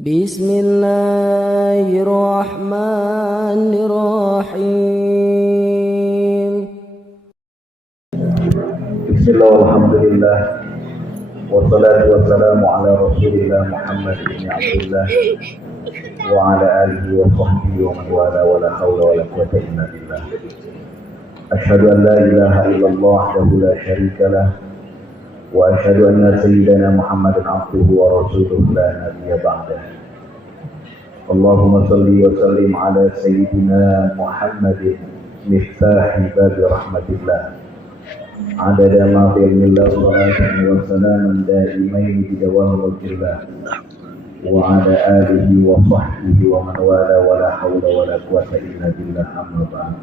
Bismillahirrahmanirrahim. Bismillah, alhamdulillah, wassalatu wassalamu ala rasulillah Muhammad ibn Abdullah wa ala alihi wa sahbihi wa man wala wa la hawla wa la quwwata illa billah. Asyhadu an la ilaha illallah wahdahu la syarika lah wa asyhadu anna sayyidana Muhammadan abduhu wa rasuluhu la nabiyya ba'dah. Allahumma salli wa sallim ala sayyidina Muhammadin miftahi babi rahmatillah. عدد ما في علم الله صلاة وسلاما دائمين بدوام ملك الله وعلى آله وصحبه ومن والاه ولا حول ولا قوة إلا بالله أما بعد.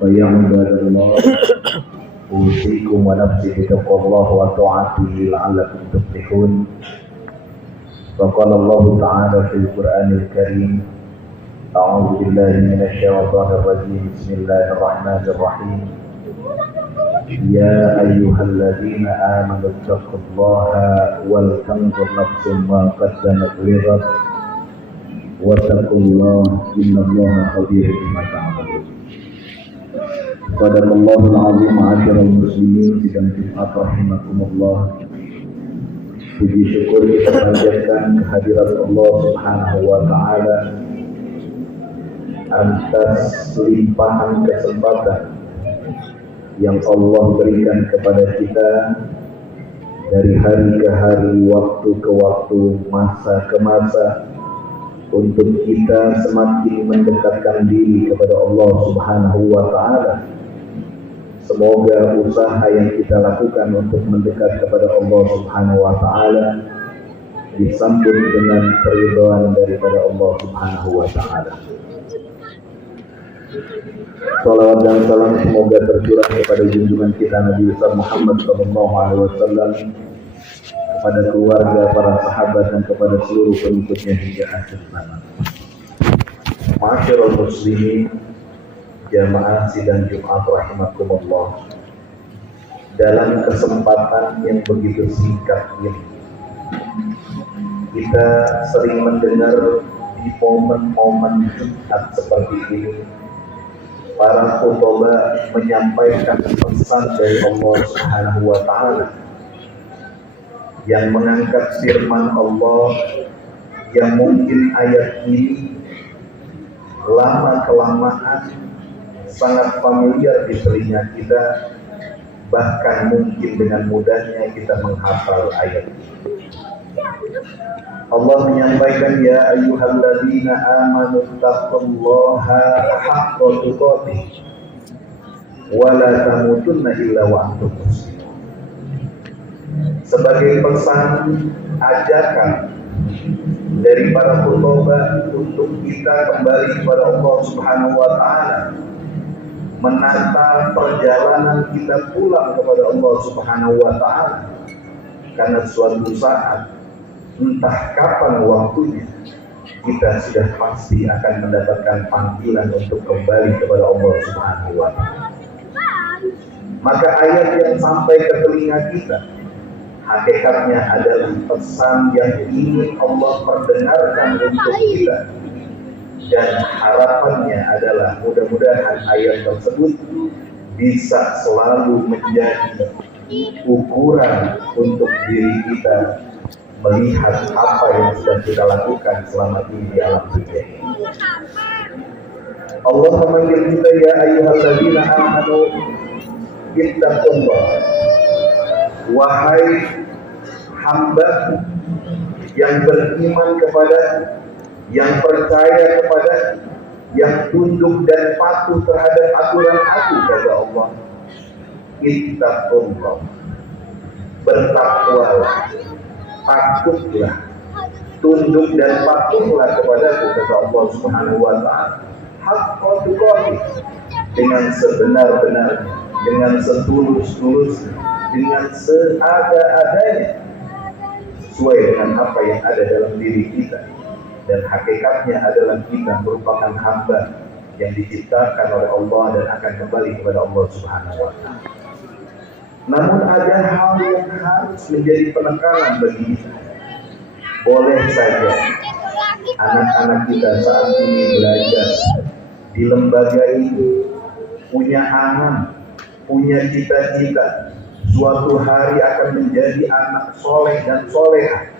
فيا عباد الله أوصيكم ونفسي بتقوى الله وطاعته لعلكم تفلحون. فقال الله تعالى في القرآن الكريم: أعوذ بالله من الشيطان الرجيم، بسم الله الرحمن الرحيم. يا أيها الذين آمنوا اتقوا الله ولتنظر نفس ما قدمت لغد واتقوا الله إن الله خبير بما تعملون. صدق الله العظيم. معاشر المسلمين sidang Jumat rahimakumullah. Puji syukur kita panjatkan kehadirat Allah Subhanahu wa taala atas limpahan kesempatan yang Allah berikan kepada kita dari hari ke hari, waktu ke waktu, masa ke masa, untuk kita semakin mendekatkan diri kepada Allah Subhanahu wa ta'ala. Semoga usaha yang kita lakukan untuk mendekat kepada Allah Subhanahu wa ta'ala disambut dengan keridhaan daripada Allah Subhanahu wa ta'ala. Salawat dan salam semoga tercurah kepada junjungan kita Nabi Muhammad SAW, kepada keluarga, para sahabat, dan kepada seluruh pengikutnya hingga akhir zaman. Ma'asyiral muslimin, jamaah sidang Jumat rahimakumullah. Dalam kesempatan yang begitu singkat ini, kita sering mendengar di momen-momen Jumat seperti ini para khutbah menyampaikan pesan dari Allah Subhanahu wa ta'ala yang mengangkat firman Allah yang mungkin ayat ini lama-kelamaan sangat familiar di telinga kita, bahkan mungkin dengan mudahnya kita menghafal ayat ini. Allah menyampaikan, ya ayyuhalladzina amanu taqullaha haqqa tuqatih wa la tamutunna illa wa antum muslimun. Sebagai pesan, ajakan dari para khutbah untuk kita kembali kepada Allah Subhanahu wa ta'ala, menata perjalanan kita pulang kepada Allah Subhanahu wa ta'ala, karena suatu saat, entah kapan waktunya, kita sudah pasti akan mendapatkan panggilan untuk kembali kepada Allah Subhanahu wa ta'ala. Maka ayat yang sampai ke telinga kita hakikatnya adalah pesan yang ingin Allah perdengarkan untuk kita, dan harapannya adalah mudah-mudahan ayat tersebut bisa selalu menjadi ukuran untuk diri kita melihat apa yang sudah kita lakukan selama ini di alam dunia. Allah memanggil kita, ya ayyuhalladzina amanu ittaqullah. Wahai hamba yang beriman kepada, yang percaya kepada, yang tunduk dan patuh terhadap aturan aku, kata Allah, ittaqullah, bertakwalah, takutlah, tunduk dan patuhlah kepadaku, kata Allah Subhanahu wa ta'ala, haqqa tuqatih, dengan sebenar-benarnya, dengan setulus-tulusnya, dengan seada-adanya, sesuai dengan apa yang ada dalam diri kita. Dan hakikatnya adalah kita merupakan hamba yang diciptakan oleh Allah dan akan kembali kepada Allah Subhanahu wa ta'ala. Namun ada hal yang harus menjadi penekanan bagi kita. boleh saja anak-anak kita saat ini belajar di lembaga ini, punya angan, punya cita-cita suatu hari akan menjadi anak soleh dan soleha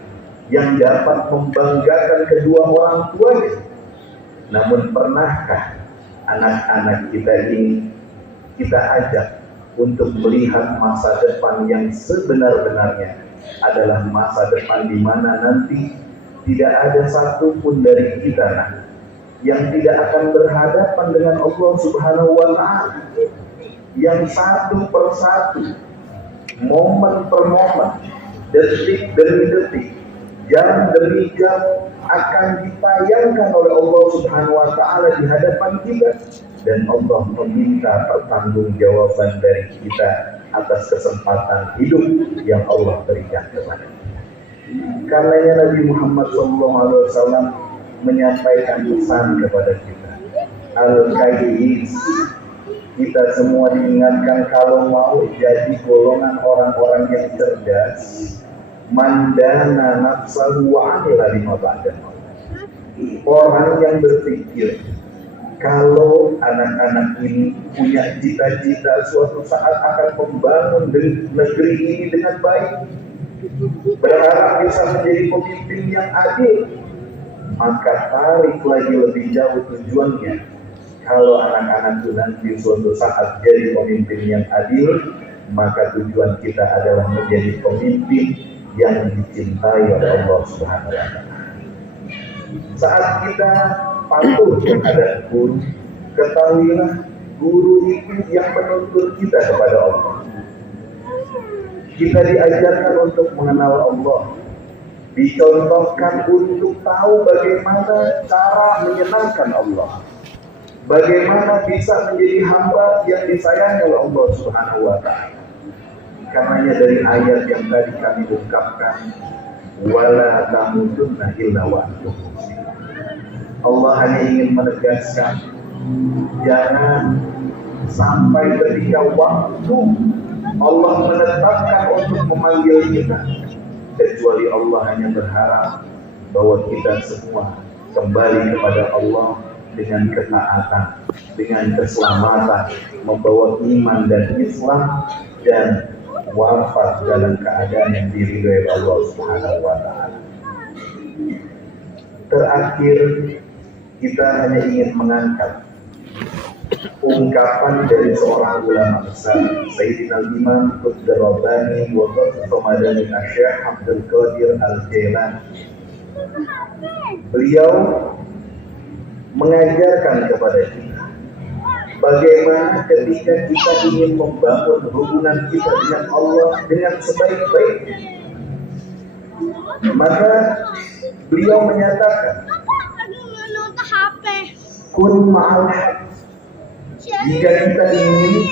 yang dapat membanggakan kedua orang tuanya. Namun pernahkah anak-anak kita ini kita ajak untuk melihat masa depan yang sebenar-benarnya adalah masa depan di mana nanti tidak ada satupun dari kita yang tidak akan berhadapan dengan Allah Subhanahu wa Ta'ala, yang satu persatu, momen per momen, detik demi detik, jam demi jam akan ditayangkan oleh Allah Subhanahu wa Ta'ala di hadapan kita, dan Allah meminta pertanggungjawaban dari kita atas kesempatan hidup yang Allah berikan kepada kita. Karenanya Nabi Muhammad SAW menyampaikan pesan kepada kita, Al-Qayyis, kita semua diingatkan kalau mau jadi golongan orang-orang yang cerdas, mandana nafsahu wa amila lima ba'da maut. Orang yang berpikir kalau anak-anak ini punya cita-cita suatu saat akan membangun negeri ini dengan baik, berharap bisa menjadi pemimpin yang adil, maka tarik lagi lebih jauh tujuannya. Kalau anak-anak itu nanti suatu saat jadi pemimpin yang adil, maka tujuan kita adalah menjadi pemimpin yang dicintai oleh Allah Subhanahu wa Ta'ala. Saat kita patuh terhadap guru, ketahuilah guru itu yang menuntun kita kepada Allah. Kita diajarkan untuk mengenal Allah, dicontohkan untuk tahu bagaimana cara menyenangkan Allah, bagaimana bisa menjadi hamba yang disayangi oleh Allah Subhanahu wa Ta'ala. Karenanya dari ayat yang tadi kami ungkapkan, wala tamutunna illa wa antum muslimun, Allah hanya ingin menegaskan, jangan sampai ketika waktu Allah menetapkan untuk memanggil kita, kecuali Allah hanya berharap bahwa kita semua kembali kepada Allah dengan ketaatan, dengan keselamatan, membawa iman dan Islam, dan wafat dalam keadaan yang diridhai Allah Subhanahu wa Ta'ala. Terakhir, kita hanya ingin mengangkat ungkapan dari seorang ulama besar, Sayyidina Imam Qutb Rabbani wa Qutb Ramadani Syekh Abdul Qadir Al-Jailani. Beliau mengajarkan kepada kita bagaimana ketika kita ingin membangun hubungan kita dengan Allah dengan sebaik-baiknya, maka beliau menyatakan kun ma'al haq. Jika kita ingin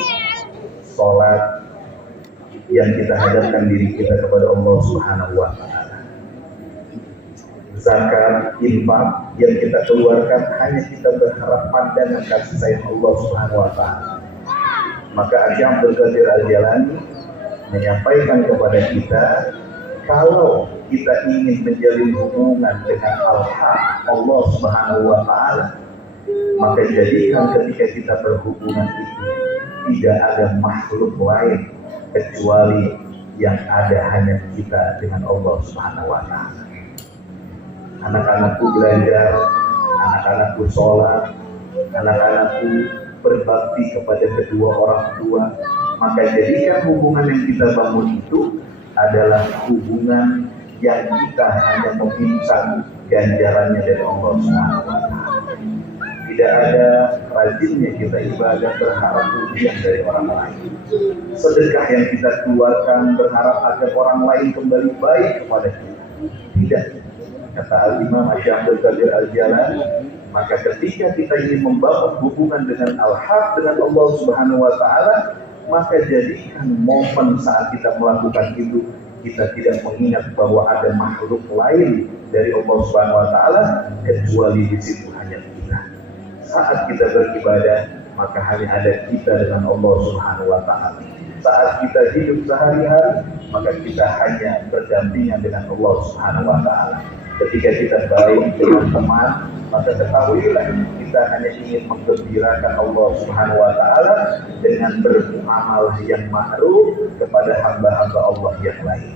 sholat yang kita hadapkan diri kita kepada Allah Subhanahu wa Ta'ala, zakat, infak yang kita keluarkan hanya kita berharap pandangan kasih sayang Allah Subhanahu wa Ta'ala, maka Syekh Abdul Qadir Al-Jailani menyampaikan kepada kita, kalau kita ingin menjalin hubungan dengan Al-Haq, Allah Subhanahu wa Ta'ala, maka jadikan ketika kita berhubungan itu tidak ada makhluk lain kecuali yang ada hanya kita dengan Allah Subhanahu wa Ta'ala. Anak-anakku belajar, anak-anakku sholat, anak-anakku berbakti kepada kedua orang tua, maka jadikan hubungan yang kita bangun itu adalah hubungan yang kita hanya meminta ganjarannya dari Allah Subhanahu wa Ta'ala. Tidak ada rajinnya kita ibadah berharap pujian dari orang lain. Sedekah yang kita keluarkan berharap agar orang lain kembali baik kepada kita. Tidak. Kata Al-Imam Syekh Abdul Qadir Al-Jailani, maka ketika kita ingin membangun hubungan dengan Al-Haq, dengan Allah Subhanahu wa Ta'ala, maka jadikan momen saat kita melakukan itu, kita tidak mengingat bahwa ada makhluk lain dari Allah Subhanahu wa Ta'ala kecuali di situ hanya kita. Saat kita beribadah, maka hanya ada kita dengan Allah Subhanahu wa Ta'ala. Saat kita hidup sehari-hari, maka kita hanya berdampingan dengan Allah Subhanahu wa taala. Ketika kita baik dengan teman, maka ketahuilah kita hanya ingin menggembirakan Allah Subhanahu wa taala dengan bermuamalah yang ma'ruf kepada hamba-hamba Allah yang lain.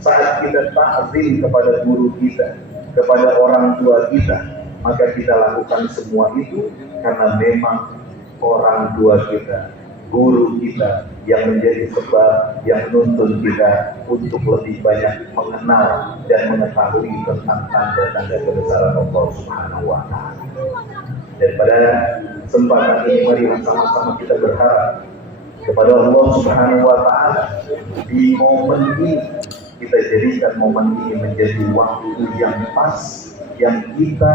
Saat kita ta'zim kepada guru kita, kepada orang tua kita, maka kita lakukan semua itu karena memang orang tua kita, guru kita yang menjadi sebab yang menuntun kita untuk lebih banyak mengenal dan mengetahui tentang tanda-tanda kebesaran Allah Subhanahu wa taala. Dan pada kesempatan ini mari sama-sama kita berharap kepada Allah Subhanahu wa taala di momen ini, kita jadikan momen ini menjadi waktu yang pas, yang kita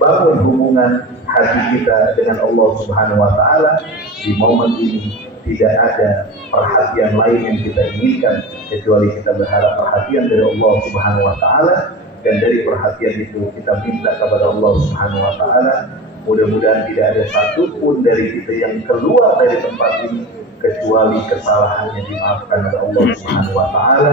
bangun hubungan hati kita dengan Allah Subhanahu wa taala. Di momen ini tidak ada perhatian lain yang kita inginkan kecuali kita berharap perhatian dari Allah Subhanahu wa taala, dan dari perhatian itu kita minta kepada Allah Subhanahu wa taala mudah-mudahan tidak ada satupun dari kita yang keluar dari tempat ini kecuali kesalahannya dimaafkan oleh Allah Subhanahu wa taala,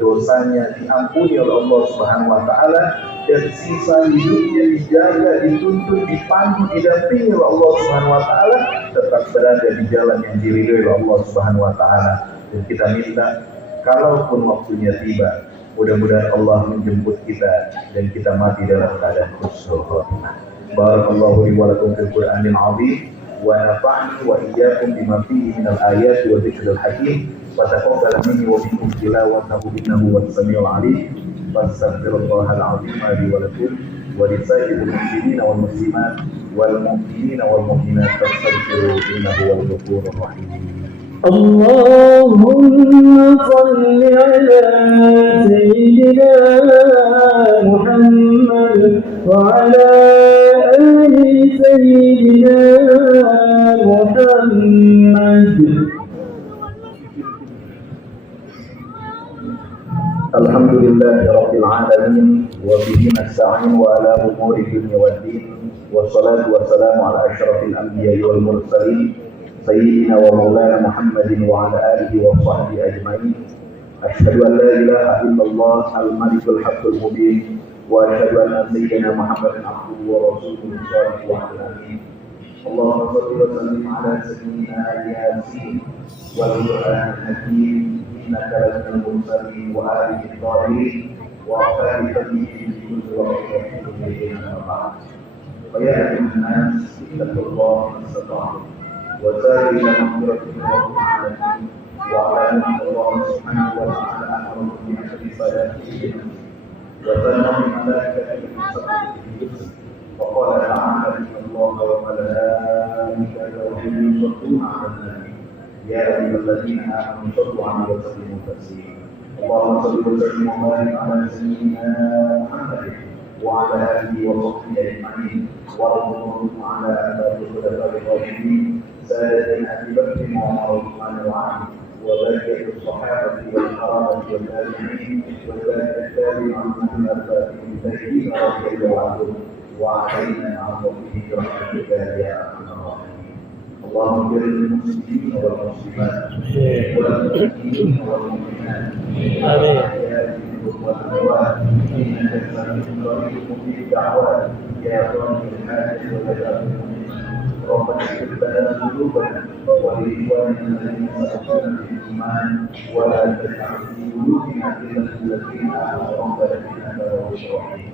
dosanya diampuni oleh Allah Subhanahu wa taala, dan sisa hidupnya dijaga, dituntun, dipandu, didampingi oleh Allah Subhanahu wa taala, tetap berada di jalan yang diridhoi oleh Allah Subhanahu wa taala. Dan kita minta kalaupun waktunya tiba, mudah-mudahan Allah menjemput kita dan kita mati dalam keadaan husnul khotimah. Barakallahu li wa lakum fil Qur'anil 'azim wa nafa'ni wa iyyakum bima fihi minal ayati wa dzikril hakim. Wa taqabbal minni wa minkum tilawatahu innahu was samiul 'alim. Fastaghfirullahal 'azim li wa lakum wa lisa'iril muslimina wal muslimat wal mu'minina wal mu'minat fastaghfiruhu innahu wal ghafurur rahim. اللهم صل على سيدنا محمد وعلى آل سيدنا محمد. Alhamdulillah Rabbil Alamin wa bihi nasta'in wa ala umuri dunya waddin wassalatu wassalamu ala asyrafil anbiya'i wal mursalin Sayyidina wa maulana Muhammadin wa ala alihi wa sahbihi ajma'in. Asyhadu an la ilaha illallah al-malikul haqqul mubin wa asyhadu anna sayyidina Muhammadan abduhu wa rasuluhu sallallahu alaihi wasallam. Allahumma shalli wa sallim ala sayyidina Yasin wal Qur'anil hakim innaka laminal mursalin wa alihi at-tahirin wa ashabihi tabi'in bi kulli waqtin wa ilayna al-ma'ad. Fa ya ayyuhan nas ittaqullaha mastata'tum وسائر إلى مغفرة من رب العالمين وأعلم أن الله سبحانه وتعالى أمركم بحسب صلاته وسلم بملائكته المسبحين وقال تعالى إن الله وملائكته يصلون على النبي يا أيها الذين آمنوا صلوا عليه وسلموا تسليما. اللهم صل وسلم وبارك على سيدنا محمد وعلى آله وصحبه أجمعين وارض على آبائه الخلفاء الراشدين سادة أبي بكر وعمر وعثمان وعلي وبقية الصحابة والقرابة والتابعين والتابعين عن أتباعهم بتشريف رضي الله عنهم وعلينا عن ربه برحمتك يا أرحم الراحمين. اللهم اغفر للمسلمين والمسلمات والمؤمنين والمؤمنات والأحياء والأموات إنك سميع قريب مجيب الدعوات يا رب الحاجة وجزاء ربنا اغفر لنا ذنوبنا ولإخواننا الذين سبقونا بالإيمان ولا تجعل في قلوبنا غلا للذين آمنوا ربنا إنك رؤوف رحيم.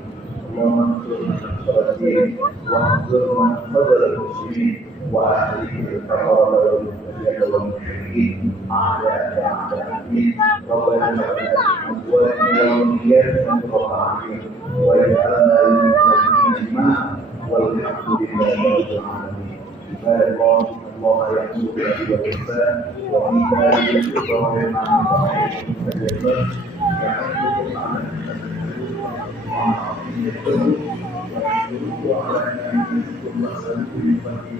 اللهم انصر من نصر الدين وانصر من قتل المسلمين وأهلك الكفرة والمبتدعة والمشركين أعداءك أعداء الدين. ربنا اجعلنا من أزواجنا وذرياتنا قرة أعين واجعلنا للمتقين إماما والحمد لله رب العالمين. عباد الله يأمر بالعدل والإحسان وإيتاء ذي القربى وينهى عن الفحشاء والمنكر يعظكم لعلكم تذكرون. واشكروه على نعمته ثم اسألوه من فضله